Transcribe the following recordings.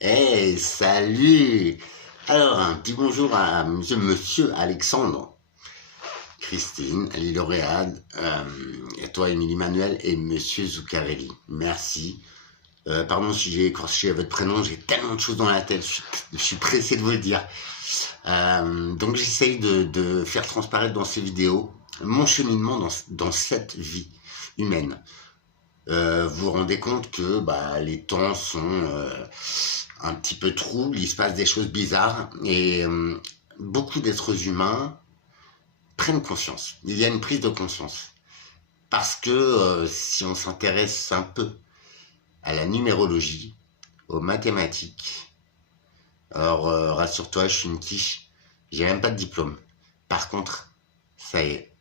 Salut! Alors, un petit bonjour à monsieur Alexandre, Christine, Ali Lauréade, et toi, Émilie Manuel et monsieur Zuccarelli. Merci. Pardon si j'ai écorché votre prénom, j'ai tellement de choses dans la tête, je suis pressé de vous le dire. Donc, j'essaye de faire transparaître dans ces vidéos mon cheminement dans cette vie humaine. Vous vous rendez compte que les temps sont un petit peu troubles, il se passe des choses bizarres et beaucoup d'êtres humains prennent conscience. Il y a une prise de conscience. Parce que si on s'intéresse un peu à la numérologie, aux mathématiques, alors rassure-toi, je suis une quiche, j'ai même pas de diplôme. Par contre, ça y est,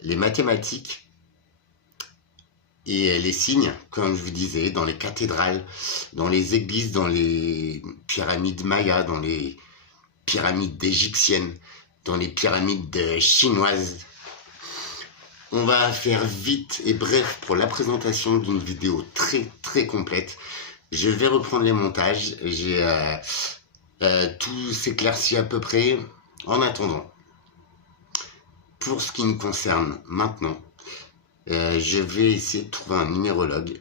les mathématiques et les signes, comme je vous disais, dans les cathédrales, dans les églises, dans les pyramides mayas, dans les pyramides égyptiennes, dans les pyramides chinoises. On va faire vite et bref pour la présentation d'une vidéo très très complète. Je vais reprendre les montages, j'ai tout s'éclairci à peu près. En attendant, pour ce qui nous concerne maintenant, je vais essayer de trouver un numérologue,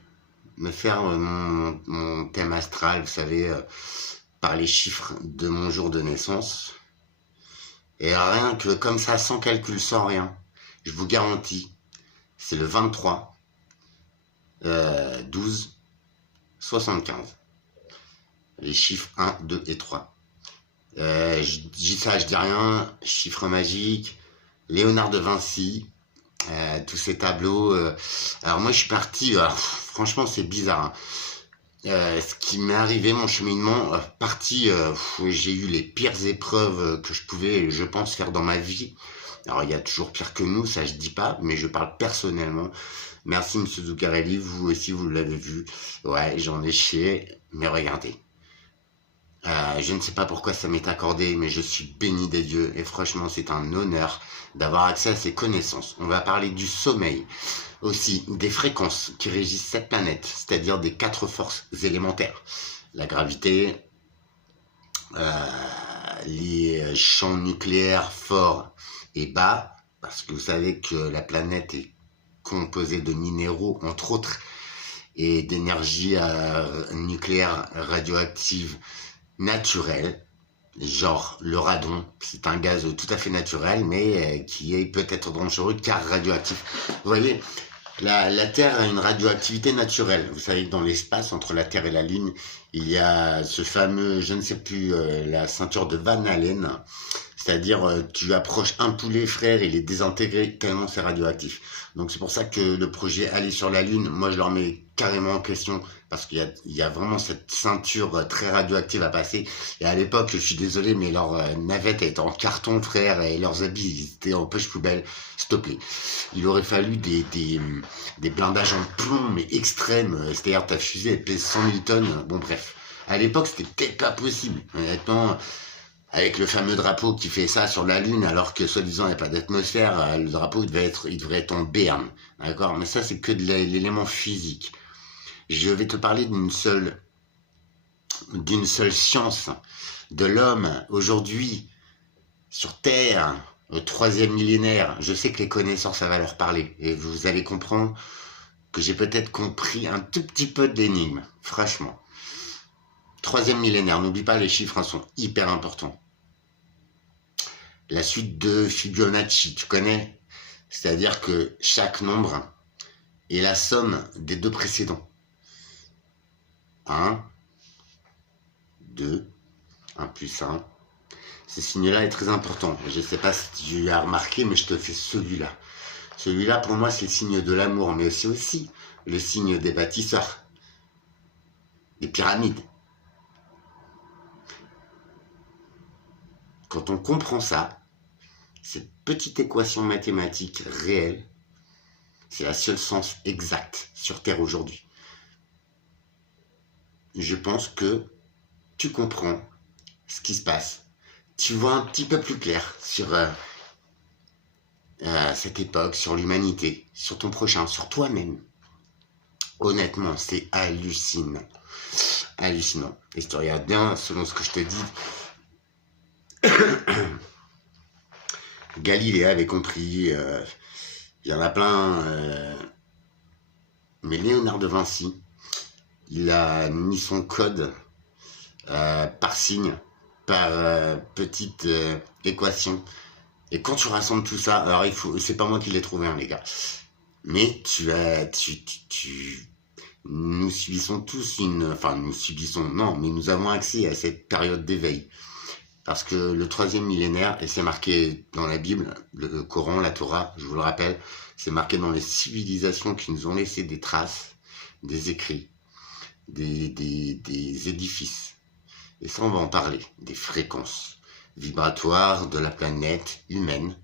me faire mon thème astral, vous savez, par les chiffres de mon jour de naissance. Et rien que comme ça, sans calcul, sans rien, je vous garantis, c'est le 23 12 75. Les chiffres 1, 2 et 3. Je dis ça, je dis rien, chiffre magique, Léonard de Vinci, tous ces tableaux. Alors moi je suis parti, franchement c'est bizarre. Ce qui m'est arrivé, mon cheminement, j'ai eu les pires épreuves que je pouvais, je pense, faire dans ma vie. Alors il y a toujours pire que nous, ça je dis pas, mais je parle personnellement. Merci monsieur Zuccarelli, vous aussi vous l'avez vu. Ouais, j'en ai chié, mais regardez. Je ne sais pas pourquoi ça m'est accordé, mais je suis béni des dieux et franchement c'est un honneur d'avoir accès à ces connaissances. On va parler du sommeil, aussi des fréquences qui régissent cette planète, c'est-à-dire des 4 forces élémentaires. La gravité, les champs nucléaires forts et bas, parce que vous savez que la planète est composée de minéraux, entre autres, et d'énergie nucléaire radioactive naturel, genre le radon, c'est un gaz tout à fait naturel, mais qui est peut-être dangereux car radioactif. Vous voyez, la Terre a une radioactivité naturelle. Vous savez que dans l'espace, entre la Terre et la Lune, il y a ce fameux, je ne sais plus, la ceinture de Van Allen, c'est-à-dire tu approches un poulet, frère, il est désintégré tellement c'est radioactif. Donc c'est pour ça que le projet Aller sur la Lune, moi je leur mets carrément en question, parce qu'il y a vraiment cette ceinture très radioactive à passer. Et à l'époque, je suis désolé, mais leur navette était en carton, frère, et leurs habits ils étaient en poche poubelle. S'il te plaît. Il aurait fallu des blindages en plomb, mais extrêmes. C'est-à-dire ta fusée, elle pèse 100 000 tonnes. Bon, bref. À l'époque, c'était peut-être pas possible. Honnêtement, avec le fameux drapeau qui fait ça sur la Lune, alors que soi-disant il n'y a pas d'atmosphère, le drapeau il devrait être en berne. D'accord? Mais ça, c'est que de l'élément physique. Je vais te parler d'une seule science de l'homme aujourd'hui sur Terre, au 3e millénaire. Je sais que les connaisseurs, ça va leur parler. Et vous allez comprendre que j'ai peut-être compris un tout petit peu de l'énigme. Franchement. 3e millénaire, n'oublie pas les chiffres, hein, sont hyper importants. La suite de Fibonacci, tu connais? C'est-à-dire que chaque nombre est la somme des 2 précédents. 1, 2, 1 plus 1. Ce signe-là est très important. Je ne sais pas si tu as remarqué, mais je te fais celui-là. Celui-là, pour moi, c'est le signe de l'amour, mais c'est aussi le signe des bâtisseurs, des pyramides. Quand on comprend ça, cette petite équation mathématique réelle, c'est la seule sens exacte sur Terre aujourd'hui. Je pense que tu comprends ce qui se passe. Tu vois un petit peu plus clair sur cette époque, sur l'humanité, sur ton prochain, sur toi-même. Honnêtement, c'est hallucinant. hallucinant. Et si tu regardes bien, selon ce que je te dis, Galilée avait compris, il y en a plein, mais Léonard de Vinci, il a mis son code par signe, par petite équation. Et quand tu rassembles tout ça, alors c'est pas moi qui l'ai trouvé, hein, les gars, mais nous subissons tous mais nous avons accès à cette période d'éveil. Parce que le 3e millénaire, et c'est marqué dans la Bible, le Coran, la Torah, je vous le rappelle, c'est marqué dans les civilisations qui nous ont laissé des traces, des écrits, des édifices. Et ça, on va en parler, des fréquences vibratoires de la planète humaine.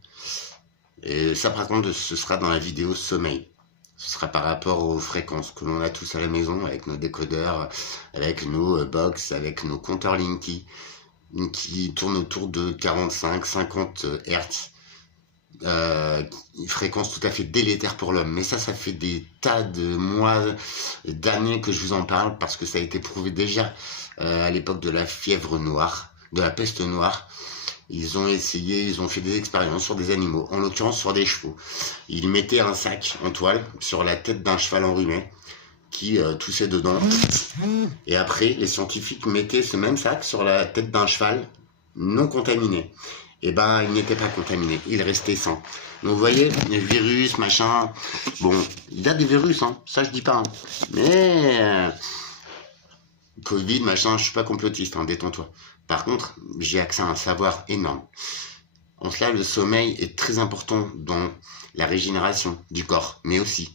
Et ça, par contre, ce sera dans la vidéo sommeil. Ce sera par rapport aux fréquences que l'on a tous à la maison, avec nos décodeurs, avec nos box, avec nos compteurs Linky, qui tournent autour de 45-50 Hz. Une fréquence tout à fait délétère pour l'homme. Mais ça fait des tas de mois, d'années que je vous en parle, parce que ça a été prouvé déjà à l'époque de la fièvre noire, de la peste noire. Ils ont fait des expériences sur des animaux, en l'occurrence sur des chevaux. Ils mettaient un sac en toile sur la tête d'un cheval enrhumé qui toussait dedans. Et après, les scientifiques mettaient ce même sac sur la tête d'un cheval non contaminé. Et ben, il n'était pas contaminé, il restait sain. Donc vous voyez, les virus, machin, bon, il y a des virus, hein, ça je dis pas, hein. Mais Covid, machin, je suis pas complotiste, hein, détends-toi. Par contre, j'ai accès à un savoir énorme. En cela, le sommeil est très important dans la régénération du corps, mais aussi,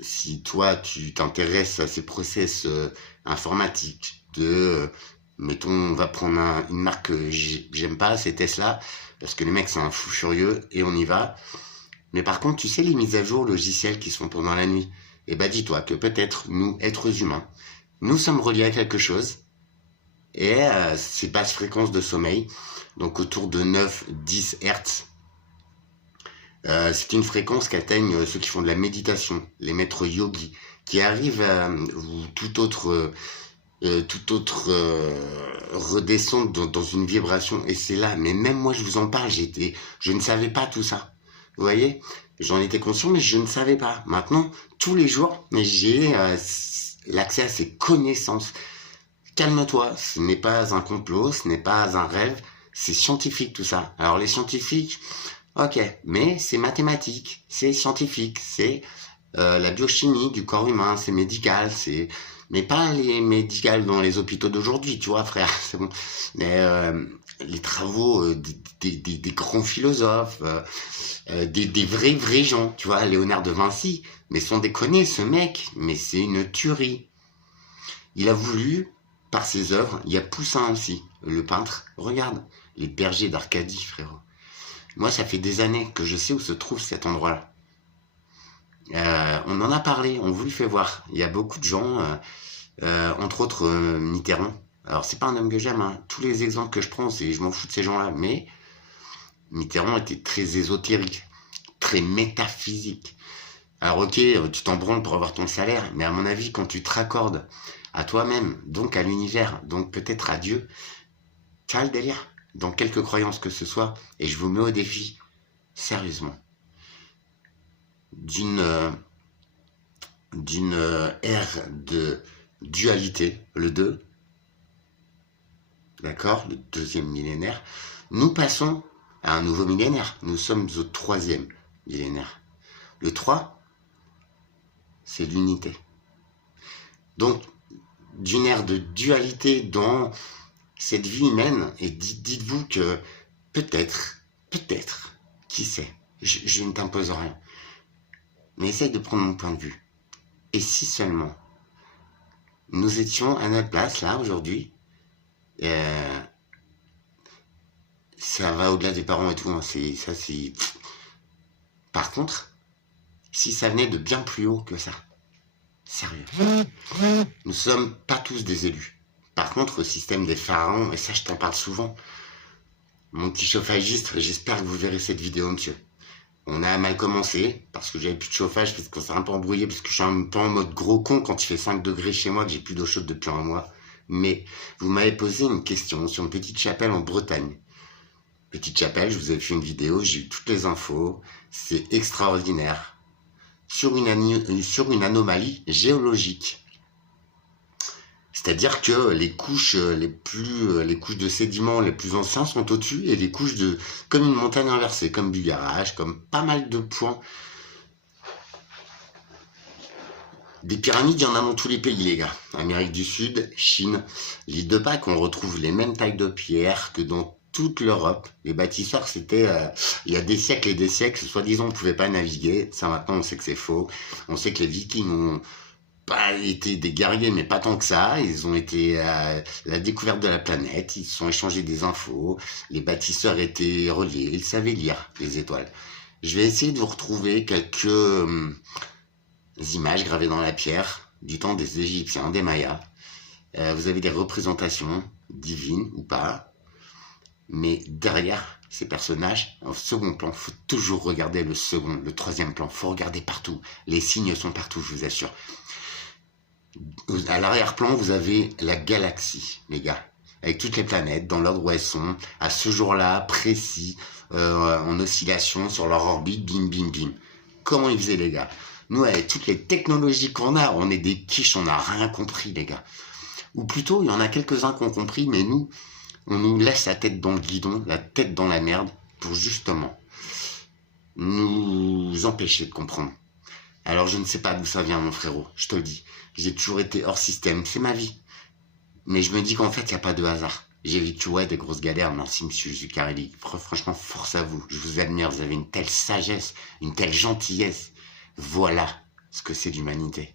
si toi, tu t'intéresses à ces process informatiques mettons, on va prendre une marque que j'aime pas, c'est Tesla, parce que le mec, c'est un fou furieux, et on y va. Mais par contre, tu sais, les mises à jour logicielles qui se font pendant la nuit, eh ben, dis-toi que peut-être, nous, êtres humains, nous sommes reliés à quelque chose, et ces basses fréquences de sommeil, donc autour de 9-10 Hz, c'est une fréquence qu'atteignent ceux qui font de la méditation, les maîtres yogis, qui arrivent ou toute autre redescendre dans une vibration, et c'est là. Mais même moi, je vous en parle, je ne savais pas tout ça. Vous voyez, j'en étais conscient, mais je ne savais pas. Maintenant, tous les jours, j'ai l'accès à ces connaissances. Calme-toi, ce n'est pas un complot, ce n'est pas un rêve, c'est scientifique tout ça. Alors les scientifiques, ok, mais c'est mathématique, c'est scientifique, c'est la biochimie du corps humain, c'est médical, mais pas les médicales dans les hôpitaux d'aujourd'hui, tu vois, frère, c'est bon. Mais les travaux des grands philosophes, des vrais gens, tu vois, Léonard de Vinci, mais sans déconner, ce mec, mais c'est une tuerie. Il a voulu, par ses œuvres, il y a Poussin aussi, le peintre, regarde, les bergers d'Arcadie, frérot. Moi, ça fait des années que je sais où se trouve cet endroit-là. On en a parlé, on vous le fait voir. Il y a beaucoup de gens, entre autres Mitterrand. Alors, c'est pas un homme que j'aime, hein. Tous les exemples que je prends, je m'en fous de ces gens-là. Mais Mitterrand était très ésotérique, très métaphysique. Alors, ok, tu t'en branles pour avoir ton salaire, mais à mon avis, quand tu te raccordes à toi-même, donc à l'univers, donc peut-être à Dieu, tu as le délire, dans quelques croyances que ce soit, et je vous mets au défi, sérieusement, d'une ère de dualité, le 2, d'accord, le 2e millénaire, nous passons à un nouveau millénaire, nous sommes au 3e millénaire. Le 3, c'est l'unité. Donc, d'une ère de dualité dans cette vie humaine, et dites-vous que peut-être, qui sait, je ne t'impose rien, mais essaye de prendre mon point de vue. Et si seulement nous étions à notre place, là, aujourd'hui, ça va au-delà des parents et tout, hein, c'est... Par contre, si ça venait de bien plus haut que ça, sérieux, nous sommes pas tous des élus. Par contre, le système des pharaons, et ça je t'en parle souvent, mon petit chauffagiste, j'espère que vous verrez cette vidéo, monsieur. On a mal commencé, parce que j'avais plus de chauffage, parce qu'on s'est un peu embrouillé, parce que je suis un peu en mode gros con quand il fait 5 degrés chez moi, que j'ai plus d'eau chaude depuis un mois. Mais vous m'avez posé une question sur une petite chapelle en Bretagne. Petite chapelle, je vous ai fait une vidéo, j'ai eu toutes les infos. C'est extraordinaire. Sur une anomalie géologique. C'est-à-dire que les couches les couches de sédiments les plus anciens sont au-dessus et les couches comme une montagne inversée, comme du garage, comme pas mal de points. Des pyramides, il y en a dans tous les pays, les gars. Amérique du Sud, Chine, l'île de Pâques, on retrouve les mêmes tailles de pierre que dans toute l'Europe. Les bâtisseurs, c'était il y a des siècles et des siècles, soi-disant, on ne pouvait pas naviguer. Ça, maintenant, on sait que c'est faux. On sait que les Vikings ont pas été des guerriers, mais pas tant que ça. Ils ont été à la découverte de la planète, ils se sont échangés des infos, les bâtisseurs étaient reliés, ils savaient lire les étoiles. Je vais essayer de vous retrouver quelques images gravées dans la pierre du temps des Égyptiens, des Mayas. Vous avez des représentations divines ou pas, mais derrière ces personnages, en second plan, faut toujours regarder le second, le troisième plan, faut regarder partout. Les signes sont partout, je vous assure. À l'arrière-plan, vous avez la galaxie, les gars, avec toutes les planètes dans l'ordre où elles sont, à ce jour-là, précis, en oscillation sur leur orbite, bim, bim, bim. Comment ils faisaient, les gars? Nous, avec toutes les technologies qu'on a, on est des quiches, on n'a rien compris, les gars. Ou plutôt, il y en a quelques-uns qui ont compris, mais nous, on nous laisse la tête dans le guidon, la tête dans la merde, pour justement nous empêcher de comprendre. Alors je ne sais pas d'où ça vient, mon frérot, je te le dis. J'ai toujours été hors système, c'est ma vie. Mais je me dis qu'en fait, il n'y a pas de hasard. J'ai vécu, ouais, des grosses galères, merci, monsieur Zuccarelli. Franchement, force à vous, je vous admire, vous avez une telle sagesse, une telle gentillesse. Voilà ce que c'est l'humanité.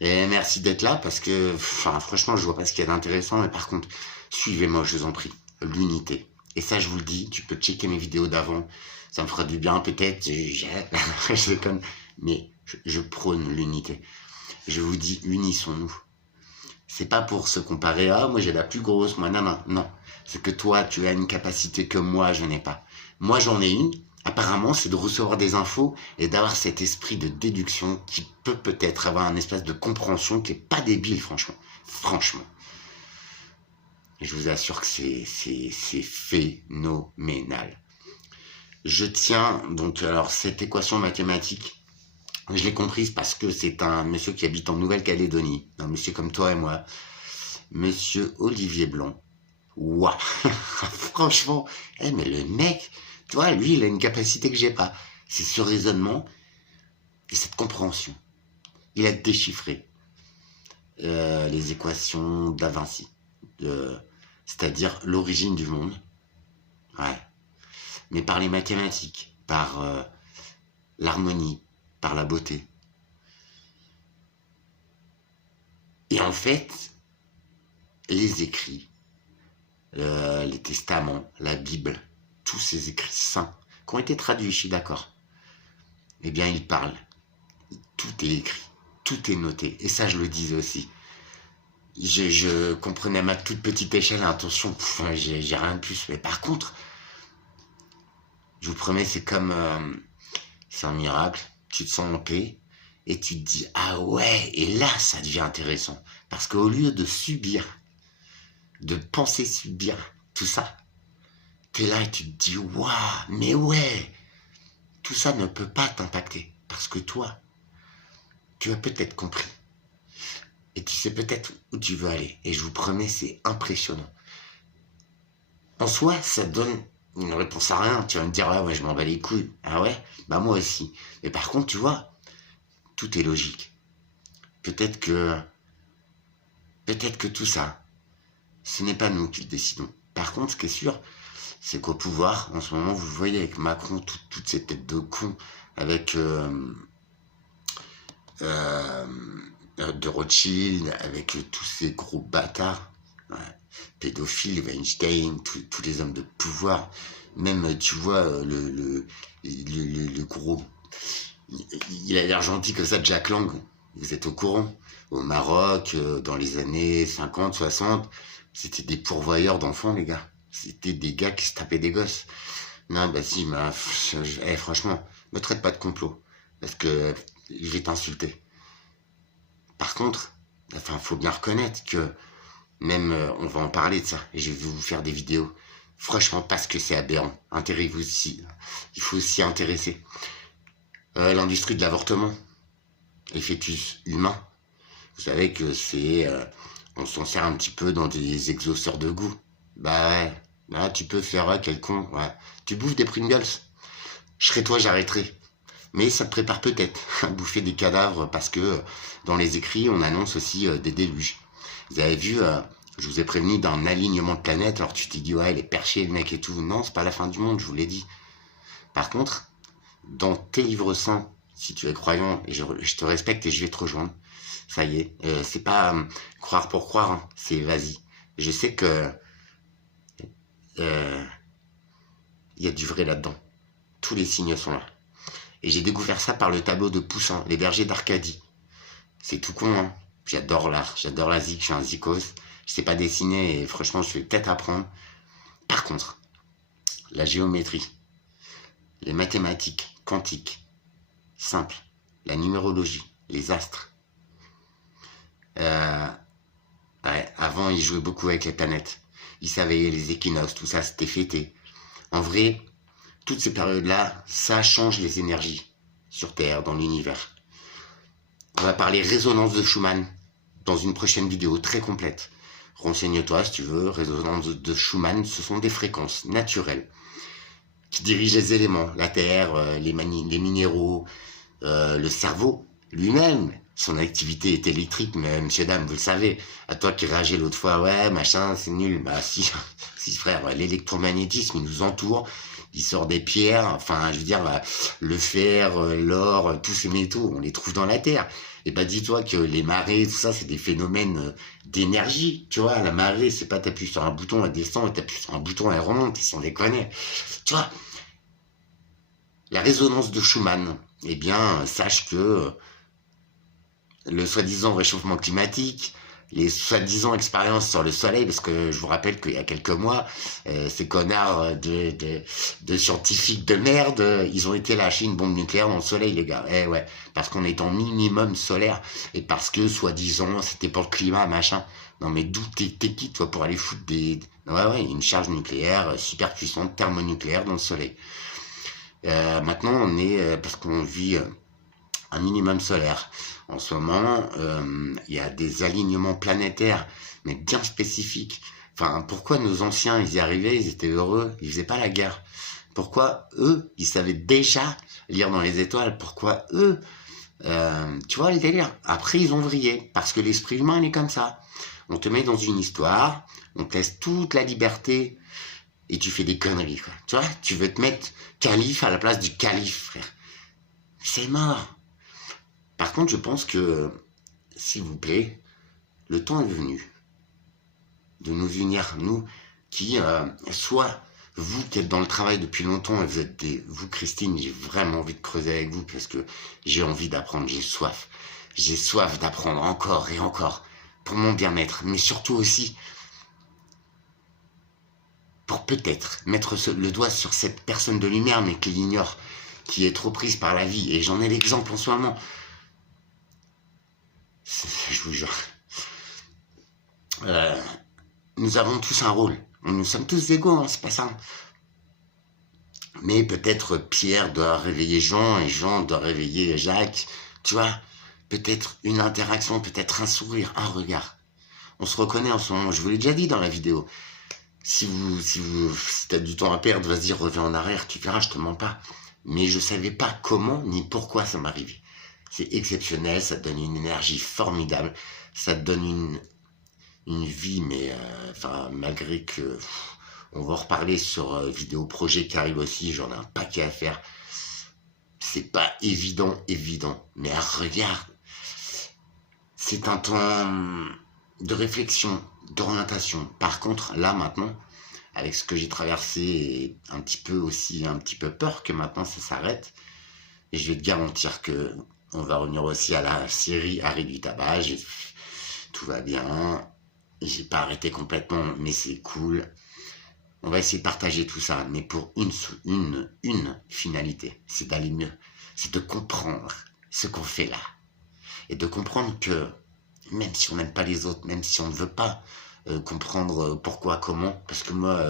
Et merci d'être là, parce que, franchement, je vois pas ce qu'il y a d'intéressant, mais par contre, suivez-moi, je vous en prie, l'unité. Et ça, je vous le dis, tu peux checker mes vidéos d'avant, ça me fera du bien, peut-être, je déconne, mais je prône l'unité. Je vous dis, unissons-nous. C'est pas pour se comparer, ah, moi j'ai la plus grosse, moi, non. C'est que toi, tu as une capacité que moi, je n'ai pas. Moi, j'en ai une, apparemment, c'est de recevoir des infos et d'avoir cet esprit de déduction qui peut peut-être avoir un espace de compréhension qui est pas débile, franchement. Franchement. Je vous assure que c'est phénoménal. Je tiens, donc, alors, cette équation mathématique, je l'ai comprise parce que c'est un monsieur qui habite en Nouvelle-Calédonie, un monsieur comme toi et moi, monsieur Olivier Blanc. Waouh. Franchement, mais le mec, tu vois, lui, il a une capacité que j'ai pas. C'est ce raisonnement et cette compréhension. Il a déchiffré les équations d'A Vinci, c'est-à-dire l'origine du monde. Ouais. Mais par les mathématiques, par l'harmonie, par la beauté. Et en fait, les écrits, les testaments, la Bible, tous ces écrits saints, qui ont été traduits, je suis d'accord, eh bien, ils parlent. Tout est écrit, tout est noté. Et ça, je le disais aussi. Je comprenais à ma toute petite échelle, attention, j'ai rien de plus. Mais par contre, je vous promets, c'est comme... c'est un miracle. Tu te sens en paix et tu te dis, ah ouais, et là, ça devient intéressant. Parce qu'au lieu de subir, de penser subir tout ça, t'es là et tu te dis, waouh, mais ouais, tout ça ne peut pas t'impacter. Parce que toi, tu as peut-être compris. Et tu sais peut-être où tu veux aller. Et je vous promets, c'est impressionnant. En soi, ça donne une réponse à rien. Tu vas me dire, ah ouais, je m'en bats les couilles. Ah ouais, bah moi aussi. Mais par contre, tu vois, tout est logique. Peut-être que tout ça, ce n'est pas nous qui le décidons. Par contre, ce qui est sûr, c'est qu'au pouvoir, en ce moment, vous voyez avec Macron, toutes ces têtes de cons, avec de Rothschild, avec tous ces gros bâtards, ouais, pédophiles, Weinstein, tous les hommes de pouvoir, même, tu vois, le gros, il a l'air gentil comme ça, Jack Lang, vous êtes au courant, au Maroc, dans les années 50, 60, c'était des pourvoyeurs d'enfants, les gars. C'était des gars qui se tapaient des gosses. Non, bah si, franchement, me traite pas de complot, parce que je vais t'insulter. Par contre, enfin, faut bien reconnaître que même, on va en parler de ça, et je vais vous faire des vidéos. Franchement, parce que c'est aberrant. Intéressez-vous aussi, il faut s'y intéresser. L'industrie de l'avortement, les fœtus humains, vous savez que on s'en sert un petit peu dans des exhausteurs de goût. Bah ouais, là tu peux faire quel con, ouais. Tu bouffes des Pringles. Je serais toi, j'arrêterais. Mais ça te prépare peut-être à bouffer des cadavres parce que dans les écrits, on annonce aussi des déluges. Vous avez vu, je vous ai prévenu d'un alignement de planètes, alors tu t'es dit, ouais, il est perché, le mec et tout. Non, c'est pas la fin du monde, je vous l'ai dit. Par contre, dans tes livres saints, si tu es croyant, et je te respecte et je vais te rejoindre, ça y est, c'est pas croire pour croire, hein, c'est vas-y. Je sais que il y a du vrai là-dedans. Tous les signes sont là. Et j'ai découvert ça par le tableau de Poussin, Les Bergers d'Arcadie. C'est tout con, hein. J'adore l'art, j'adore la zik, je suis un zikos. Je sais pas dessiner et franchement, je vais peut-être apprendre. Par contre, la géométrie, les mathématiques quantiques, simples, la numérologie, les astres. Ouais, avant, ils jouaient beaucoup avec les planètes. Ils savaient les équinoxes, tout ça, c'était fêté. En vrai, toutes ces périodes-là, ça change les énergies sur Terre, dans l'univers. On va parler résonance de Schumann dans une prochaine vidéo très complète. Renseigne-toi si tu veux, résonance de Schumann, ce sont des fréquences naturelles qui dirigent les éléments, la Terre, les minéraux, le cerveau lui-même. Son activité est électrique, mais monsieur dame, vous le savez. À toi qui réagis l'autre fois, ouais, machin, c'est nul. Bah si, si frère, l'électromagnétisme, il nous entoure. Il sort des pierres, enfin, je veux dire, le fer, l'or, tous ces métaux, on les trouve dans la Terre. Et bah, dis-toi que les marées, tout ça, c'est des phénomènes d'énergie. Tu vois, la marée, c'est pas t'appuies sur un bouton, elle descend, et t'appuies sur un bouton, elle remonte, ils s'en déconnaient. Tu vois, la résonance de Schumann, eh bien, sache que le soi-disant réchauffement climatique, les soi-disant expériences sur le soleil, parce que je vous rappelle qu'il y a quelques mois, ces connards de scientifiques de merde, ils ont été lâcher une bombe nucléaire dans le soleil, les gars. Eh ouais, parce qu'on est en minimum solaire, et parce que, soi-disant, c'était pour le climat, machin. Non mais d'où t'es qui, toi, pour aller foutre des... Ouais, une charge nucléaire super puissante, thermonucléaire dans le soleil. Maintenant, on est... parce qu'on vit un minimum solaire. En ce moment, il y a des alignements planétaires, mais bien spécifiques. Enfin, pourquoi nos anciens, ils y arrivaient, ils étaient heureux, ils faisaient pas la guerre? Pourquoi eux, ils savaient déjà lire dans les étoiles? Pourquoi eux, tu vois le délire? Après, ils ont vrillé, parce que l'esprit humain, il est comme ça. On te met dans une histoire, on te laisse toute la liberté, et tu fais des conneries, quoi. Tu vois, tu veux te mettre calife à la place du calife, frère. C'est mort. Par contre, je pense que, s'il vous plaît, le temps est venu de nous unir, nous, qui, soit vous qui êtes dans le travail depuis longtemps et vous êtes vous, Christine, j'ai vraiment envie de creuser avec vous parce que j'ai envie d'apprendre, j'ai soif. J'ai soif d'apprendre encore et encore pour mon bien-être, mais surtout aussi pour peut-être mettre le doigt sur cette personne de lumière, mais qui l'ignore, qui est trop prise par la vie. Et j'en ai l'exemple en ce moment. Je vous jure. Nous avons tous un rôle. Nous sommes tous égaux, hein, c'est pas ça. Mais peut-être Pierre doit réveiller Jean et Jean doit réveiller Jacques. Tu vois, peut-être une interaction, peut-être un sourire, un regard. On se reconnaît en ce moment. Je vous l'ai déjà dit dans la vidéo. Si t'as du temps à perdre, vas-y, reviens en arrière, tu verras, je te mens pas. Mais je savais pas comment ni pourquoi ça m'arrivait. C'est exceptionnel, ça te donne une énergie formidable, ça te donne une vie, mais enfin, malgré que on va en reparler sur vidéo projet qui arrive aussi, j'en ai un paquet à faire. C'est pas évident, mais regarde, c'est un temps de réflexion, d'orientation. Par contre, là maintenant, avec ce que j'ai traversé, et un petit peu peur que maintenant ça s'arrête, et je vais te garantir que on va revenir aussi à la série Arrêt du tabac. Tout va bien. J'ai pas arrêté complètement, mais c'est cool. On va essayer de partager tout ça, mais pour une finalité, c'est d'aller mieux, c'est de comprendre ce qu'on fait là. Et de comprendre que même si on n'aime pas les autres, même si on ne veut pas comprendre pourquoi, comment, parce que moi,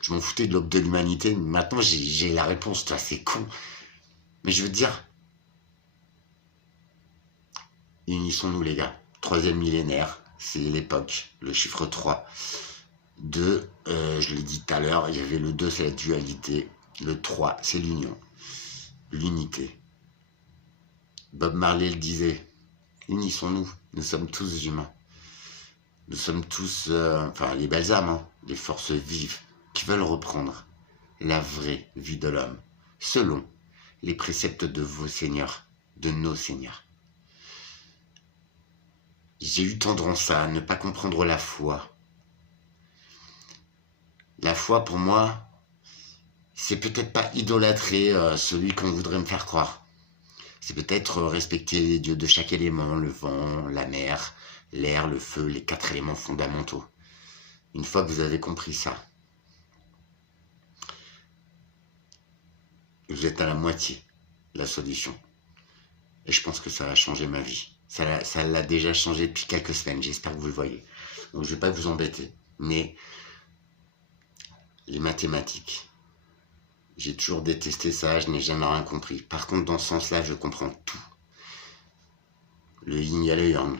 je m'en foutais de l'aube de l'humanité, maintenant j'ai la réponse, toi, c'est con. Mais je veux dire, unissons-nous les gars. Troisième millénaire, c'est l'époque, le chiffre 3. 2, je l'ai dit tout à l'heure, il y avait le 2, c'est la dualité. Le 3, c'est l'union, l'unité. Bob Marley le disait, unissons-nous, nous sommes tous humains. Nous sommes tous, les belles âmes, hein, les forces vives qui veulent reprendre la vraie vie de l'homme, selon les préceptes de vos seigneurs, de nos seigneurs. J'ai eu tendance à ne pas comprendre la foi. La foi, pour moi, c'est peut-être pas idolâtrer celui qu'on voudrait me faire croire. C'est peut-être respecter les dieux de chaque élément, le vent, la mer, l'air, le feu, les 4 éléments fondamentaux. Une fois que vous avez compris ça, vous êtes à la moitié de la solution. Et je pense que ça va changer ma vie. Ça l'a déjà changé depuis quelques semaines, j'espère que vous le voyez. Donc je ne vais pas vous embêter. Mais les mathématiques, j'ai toujours détesté ça, je n'ai jamais rien compris. Par contre, dans ce sens-là, je comprends tout. Le yin et le yang.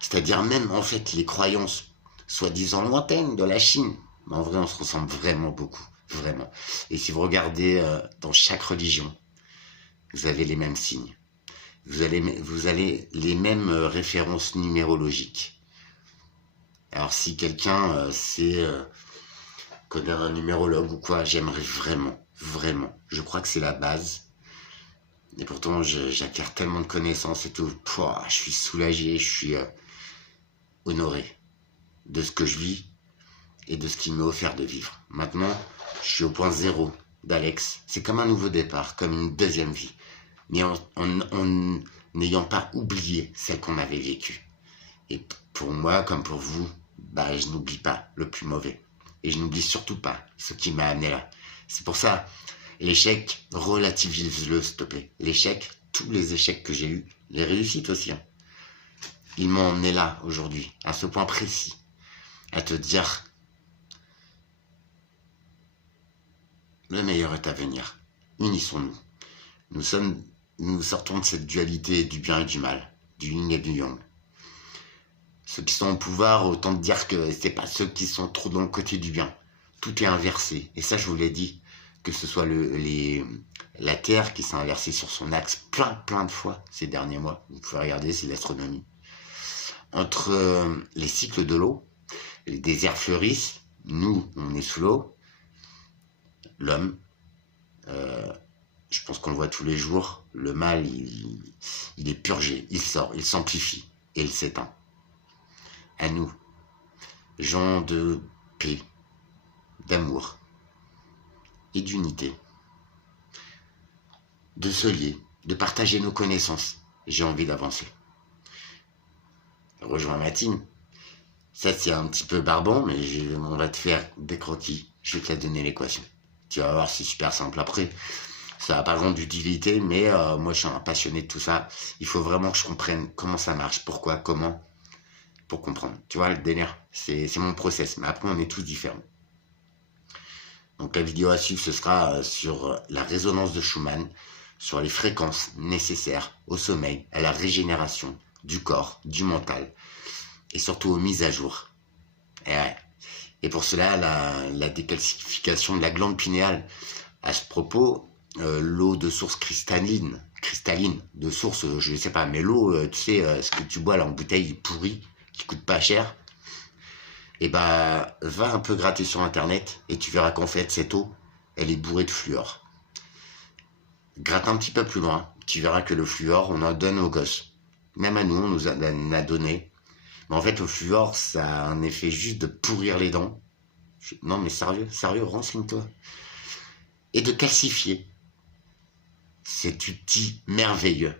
C'est-à-dire même, en fait, les croyances soi-disant lointaines de la Chine. Mais en vrai, on se ressemble vraiment beaucoup. Vraiment. Et si vous regardez dans chaque religion, vous avez les mêmes signes. Vous avez les mêmes références numérologiques. Alors si quelqu'un connaît un numérologue ou quoi, j'aimerais vraiment. Je crois que c'est la base. Et pourtant, j'acquiers tellement de connaissances et tout. Pouah, je suis soulagé, je suis honoré de ce que je vis et de ce qu'il m'est offert de vivre. Maintenant, je suis au point zéro d'Alex. C'est comme un nouveau départ, comme une deuxième vie. Mais en n'ayant pas oublié celle qu'on avait vécue. Et pour moi, comme pour vous, je n'oublie pas le plus mauvais. Et je n'oublie surtout pas ce qui m'a amené là. C'est pour ça, l'échec, relativise-le, s'il te plaît. L'échec, tous les échecs que j'ai eus, les réussites aussi, hein, ils m'ont emmené là, aujourd'hui, à ce point précis, à te dire, le meilleur est à venir. Unissons-nous. Nous sortons de cette dualité du bien et du mal, du yin et du yang. Ceux qui sont au pouvoir, autant dire que c'est pas ceux qui sont trop dans le côté du bien. Tout est inversé. Et ça, je vous l'ai dit, que ce soit la Terre qui s'est inversée sur son axe plein de fois ces derniers mois. Vous pouvez regarder, c'est l'astronomie. Entre les cycles de l'eau, les déserts fleurissent, nous, on est sous l'eau. L'homme, je pense qu'on le voit tous les jours, le mal, il est purgé, il sort, il s'amplifie et il s'éteint. À nous, gens de paix, d'amour et d'unité, de se lier, de partager nos connaissances. J'ai envie d'avancer. Rejoins ma team. Ça, c'est un petit peu barbant, mais on va te faire des croquis. Je vais te la donner l'équation. Tu vas voir, c'est super simple. Après, ça n'a pas grande utilité, mais moi, je suis un passionné de tout ça. Il faut vraiment que je comprenne comment ça marche, pourquoi, comment, pour comprendre. Tu vois, le délire, c'est mon process. Mais après, on est tous différents. Donc, la vidéo à suivre, ce sera sur la résonance de Schumann, sur les fréquences nécessaires au sommeil, à la régénération du corps, du mental, et surtout aux mises à jour. Et pour cela, la décalcification de la glande pinéale. À ce propos, l'eau de source cristalline, de source, je ne sais pas, mais l'eau, tu sais, ce que tu bois là en bouteille pourrie, qui coûte pas cher, et va un peu gratter sur internet et tu verras qu'en fait, cette eau, elle est bourrée de fluor. Gratte un petit peu plus loin, tu verras que le fluor, on en donne aux gosses. Même à nous, on nous en a donné. Mais en fait, le fluor, ça a un effet juste de pourrir les dents. Non, mais sérieux, renseigne-toi. Et de calcifier cet outil merveilleux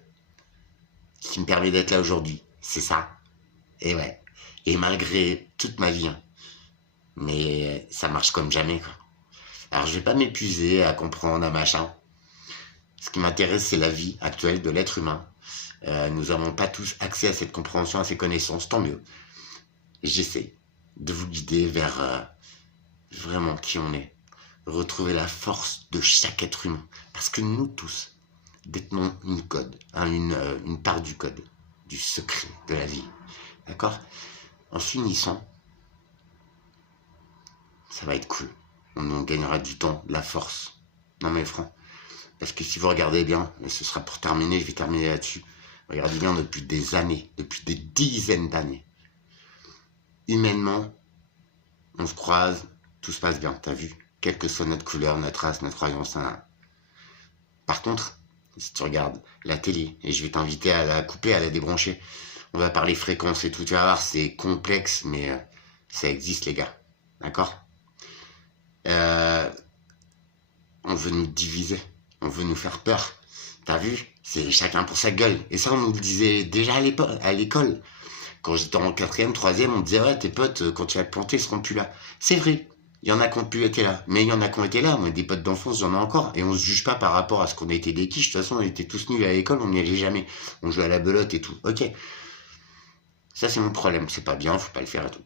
qui me permet d'être là aujourd'hui. C'est ça. Et ouais. Et malgré toute ma vie, hein, mais ça marche comme jamais, quoi. Alors, je vais pas m'épuiser à comprendre un machin. Ce qui m'intéresse, c'est la vie actuelle de l'être humain. Nous n'avons pas tous accès à cette compréhension, à ces connaissances, tant mieux. Et j'essaie de vous guider vers vraiment qui on est. Retrouver la force de chaque être humain. Parce que nous tous détenons une code, hein, une part du code, du secret de la vie. D'accord? En s'unissant, ça va être cool. On gagnera du temps, de la force. Non mais franc. Parce que si vous regardez bien, et ce sera pour terminer, je vais terminer là-dessus. Regardez bien depuis des années, depuis des dizaines d'années. Humainement, on se croise, tout se passe bien, t'as vu? Quelle que soit notre couleur, notre race, notre croyance. Hein. Par contre, si tu regardes la télé, et je vais t'inviter à la couper, à la débrancher, on va parler fréquences et tout, tu vas voir, c'est complexe, mais ça existe les gars. D'accord? On veut nous diviser, on veut nous faire peur. T'as vu? C'est chacun pour sa gueule. Et ça, on nous le disait déjà à l'école. Quand j'étais en 4e, 3e, on me disait, ouais, tes potes, quand tu vas te planter, ils seront plus là. C'est vrai. Il y en a qui ont pu être là. Mais il y en a qui ont été là. Moi, des potes d'enfance, j'en ai encore. Et on se juge pas par rapport à ce qu'on a été des quiches. De toute façon, on était tous nuls à l'école, on n'y allait jamais. On jouait à la belote et tout. Ok. Ça, c'est mon problème. C'est pas bien, faut pas le faire et tout.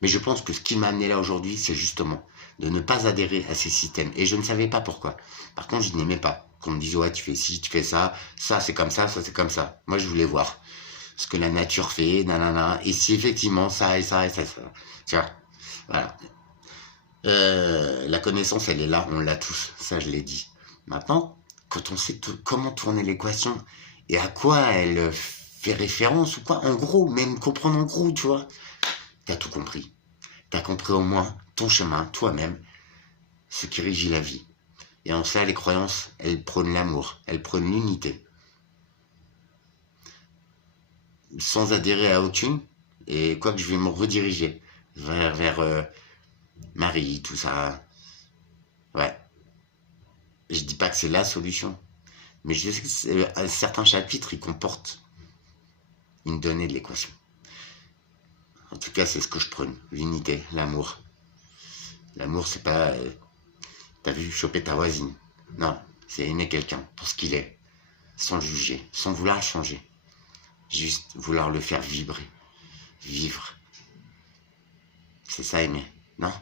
Mais je pense que ce qui m'a amené là aujourd'hui, c'est justement de ne pas adhérer à ces systèmes. Et je ne savais pas pourquoi. Par contre, je n'aimais pas qu'on me dise, ouais, tu fais ci, tu fais ça c'est comme ça c'est comme ça. Moi, je voulais voir ce que la nature fait, nanana, et si effectivement ça et ça et ça. Tu vois, voilà. La connaissance, elle est là, on l'a tous, ça je l'ai dit. Maintenant, quand on sait comment tourner l'équation et à quoi elle fait référence ou quoi, en gros, même comprendre en gros, tu vois, t'as tout compris. T'as compris au moins ton chemin, toi-même, ce qui régit la vie. Et en ça, les croyances, elles prônent l'amour, elles prônent l'unité. Sans adhérer à aucune, et quoi que je vais me rediriger vers Marie, tout ça. Ouais. Je dis pas que c'est la solution, mais je sais que certains chapitres, ils comportent une donnée de l'équation. En tout cas, c'est ce que je prône. L'unité, l'amour. L'amour, c'est pas, t'as vu, choper ta voisine. Non, c'est aimer quelqu'un pour ce qu'il est, sans le juger, sans vouloir le changer. Juste vouloir le faire vibrer, vivre. C'est ça aimer, non?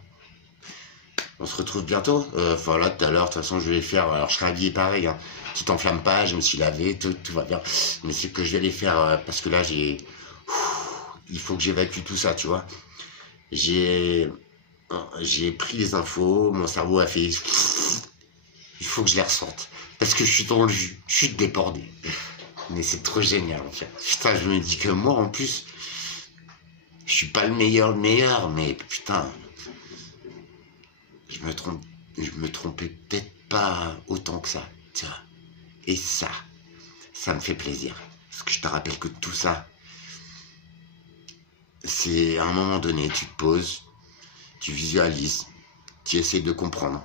On se retrouve bientôt. Voilà, tout à l'heure, de toute façon, je vais faire. Alors, je serai habillé pareil. Hein. Tu t'enflammes pas, je me suis lavé, tout va bien. Mais c'est que je vais les faire parce que là, il faut que j'évacue tout ça, tu vois. J'ai pris les infos, mon cerveau a fait. Il faut que je les ressorte. Parce que je suis dans le jus, je suis débordé. Mais c'est trop génial, en fait. Putain, je me dis que moi, en plus, je suis pas le meilleur, mais putain. Je me trompais peut-être pas autant que ça, tu vois. Et ça me fait plaisir. Parce que je te rappelle que tout ça, c'est à un moment donné, tu te poses, tu visualises, tu essaies de comprendre.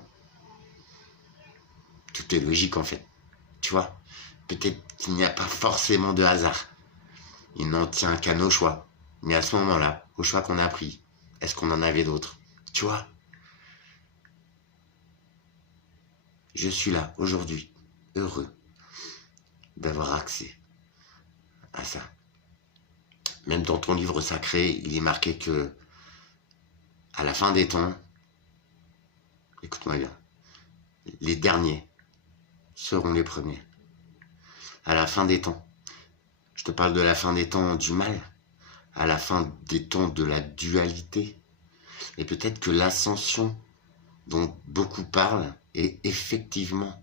Tout est logique en fait, tu vois. Peut-être qu'il n'y a pas forcément de hasard. Il n'en tient qu'à nos choix. Mais à ce moment-là, au choix qu'on a pris, est-ce qu'on en avait d'autres? Tu vois? Je suis là, aujourd'hui, heureux d'avoir accès à ça. Même dans ton livre sacré, il est marqué que, à la fin des temps, écoute-moi bien, les derniers seront les premiers. À la fin des temps, je te parle de la fin des temps du mal, à la fin des temps de la dualité, et peut-être que l'ascension dont beaucoup parlent, et effectivement,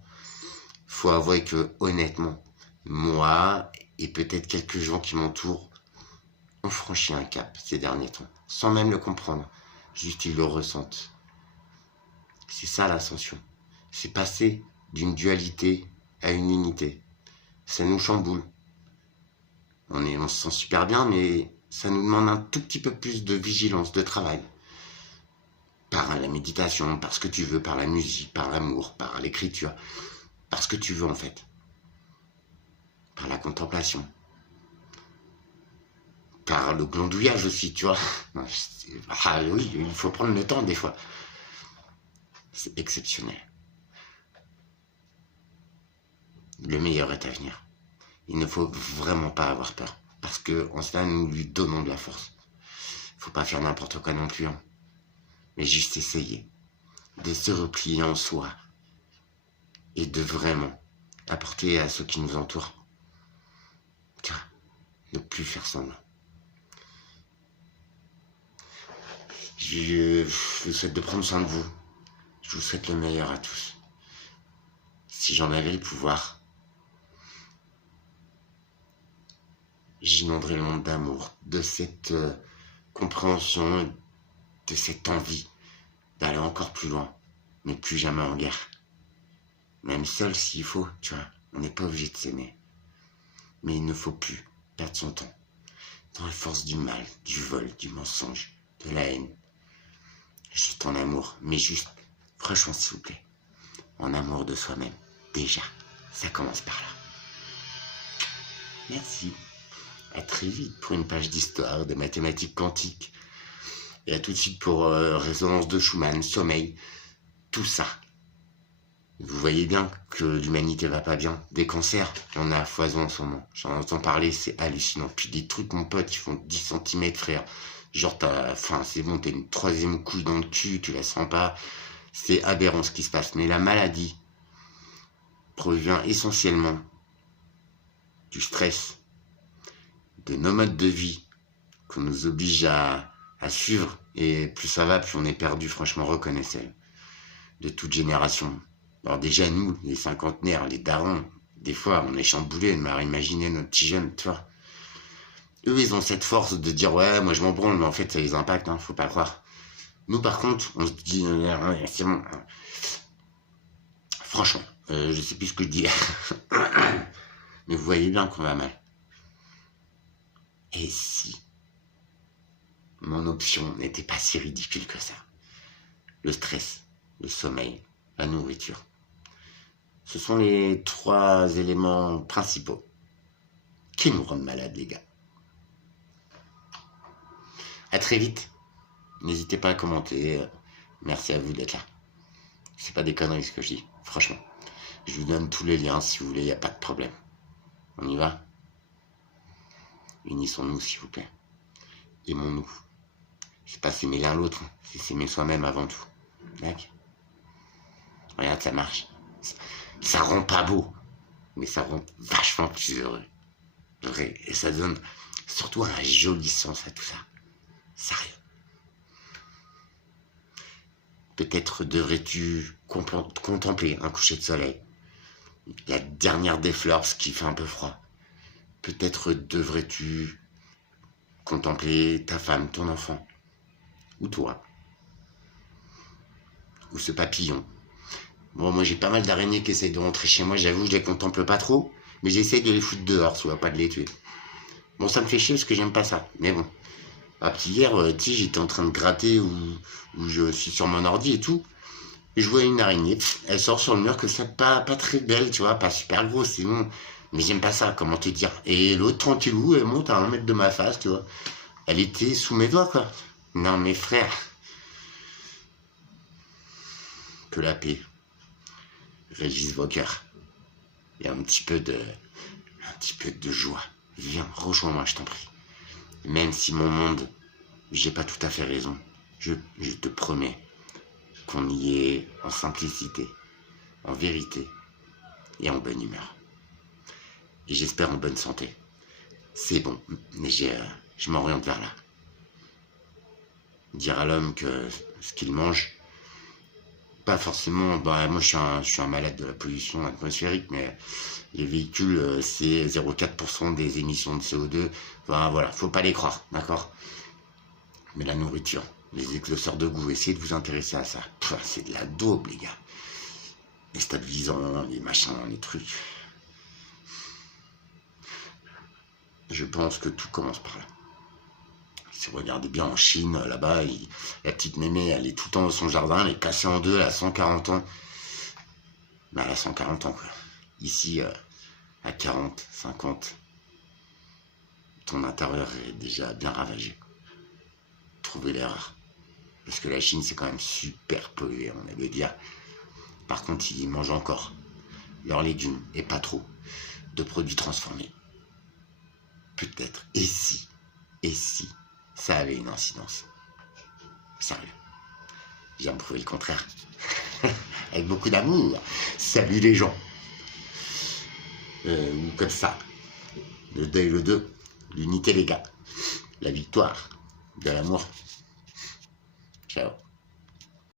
faut avouer que, honnêtement, moi, et peut-être quelques gens qui m'entourent, ont franchi un cap ces derniers temps, sans même le comprendre, juste ils le ressentent. C'est ça l'ascension, c'est passer d'une dualité à une unité. Ça nous chamboule. On se sent super bien, mais ça nous demande un tout petit peu plus de vigilance, de travail. Par la méditation, par ce que tu veux, par la musique, par l'amour, par l'écriture, par ce que tu veux en fait. Par la contemplation. par le glandouillage aussi, tu vois. Ah oui, il faut prendre le temps des fois. C'est exceptionnel. Le meilleur est à venir. Il ne faut vraiment pas avoir peur. Parce que en cela, nous lui donnons de la force. Faut pas faire n'importe quoi non plus. Hein. Mais juste essayer de se replier en soi. Et de vraiment apporter à ceux qui nous entourent. Ne plus faire semblant. Je vous souhaite de prendre soin de vous. Je vous souhaite le meilleur à tous. Si j'en avais le pouvoir, j'inonderais le monde d'amour, de cette compréhension, de cette envie d'aller encore plus loin, mais plus jamais en guerre. Même seul s'il faut, tu vois, on n'est pas obligé de s'aimer. Mais il ne faut plus perdre son temps dans la force du mal, du vol, du mensonge, de la haine. Juste en amour, mais juste, franchement s'il vous plaît, en amour de soi-même. Déjà, ça commence par là. Merci. À très vite pour une page d'histoire, de mathématiques quantiques. Et à tout de suite pour résonance de Schumann, sommeil, tout ça. Vous voyez bien que l'humanité va pas bien. Des cancers, il y en a à foison en ce moment. J'en entends parler, c'est hallucinant. Puis des trucs, mon pote, ils font 10 cm, frère. Genre, c'est bon, t'as une 3e couche dans le cul, tu la sens pas. C'est aberrant ce qui se passe. Mais la maladie provient essentiellement du stress, de nos modes de vie qu'on nous oblige à suivre. Et plus ça va, plus on est perdu, franchement, reconnaissez-le. De toute génération. Alors déjà, nous, les cinquantenaires, les darons, des fois, on est chamboulés, mais alors imaginez nos petits jeunes, tu vois. Eux, ils ont cette force de dire, ouais, moi je m'en branle, mais en fait, ça les impacte, hein, faut pas le croire. Nous, par contre, on se dit, c'est bon. Franchement, je sais plus ce que je dis. Mais vous voyez bien qu'on va mal. Et si mon option n'était pas si ridicule que ça? Le stress, le sommeil, la nourriture. Ce sont les 3 éléments principaux qui nous rendent malades, les gars. À très vite. N'hésitez pas à commenter. Merci à vous d'être là. C'est pas des conneries ce que je dis, franchement. Je vous donne tous les liens si vous voulez, il n'y a pas de problème. On y va? Unissons-nous, s'il vous plaît. Aimons-nous. C'est pas s'aimer l'un l'autre, c'est s'aimer soi-même avant tout. D'accord? Regarde, ça marche. Ça rend pas beau, mais ça rend vachement plus heureux. Vrai. Et ça donne surtout un joli sens à tout ça. Sérieux. Peut-être devrais-tu contempler un coucher de soleil. La dernière des fleurs, parce qu'il fait un peu froid. Peut-être devrais-tu contempler ta femme, ton enfant. Ou toi. Ou ce papillon. Bon, moi j'ai pas mal d'araignées qui essayent de rentrer chez moi, j'avoue, je les contemple pas trop, mais j'essaye de les foutre dehors, tu vois, pas de les tuer. Bon, ça me fait chier parce que j'aime pas ça, mais bon. Ah, puis hier, tu sais, j'étais en train de gratter où je suis sur mon ordi et tout, et je vois une araignée, elle sort sur le mur, que c'est pas très belle, tu vois, pas super grosse, c'est bon, mais j'aime pas ça, comment te dire. Et l'autre, tranquillou, elle monte à 1 mètre de ma face, tu vois. Elle était sous mes doigts, quoi. Non, mes frères. Que la paix. Régis Walker. Et un petit peu de joie. Viens, rejoins-moi, je t'en prie. Même si mon monde, j'ai pas tout à fait raison, je te promets qu'on y est en simplicité, en vérité et en bonne humeur. Et j'espère en bonne santé. C'est bon, mais je m'oriente vers là. Dire à l'homme que ce qu'il mange, pas forcément, moi je suis un malade de la pollution atmosphérique, mais les véhicules, c'est 0,4% des émissions de CO2. Enfin voilà, faut pas les croire, d'accord? Mais la nourriture, les écloseurs de goût, essayez de vous intéresser à ça. C'est de la daube, les gars. Les stabilisants, les machins, les trucs. Je pense que tout commence par là. Si vous regardez bien en Chine, là-bas, la petite mémé, elle est tout le temps dans son jardin, elle est cassée en deux, elle a 140 ans. Ben, elle a 140 ans, quoi. Ici, à 40, 50, ton intérieur est déjà bien ravagé. Trouvez l'erreur. Parce que la Chine, c'est quand même super pollué, on a beau dire. Par contre, ils mangent encore leurs légumes, et pas trop, de produits transformés. Peut-être. Et si, ça avait une incidence. Sérieux. Je viens me prouver le contraire. Avec beaucoup d'amour. Salut les gens. Ou comme ça. Le deuil, le 2. L'unité, les gars. La victoire. De l'amour. Ciao.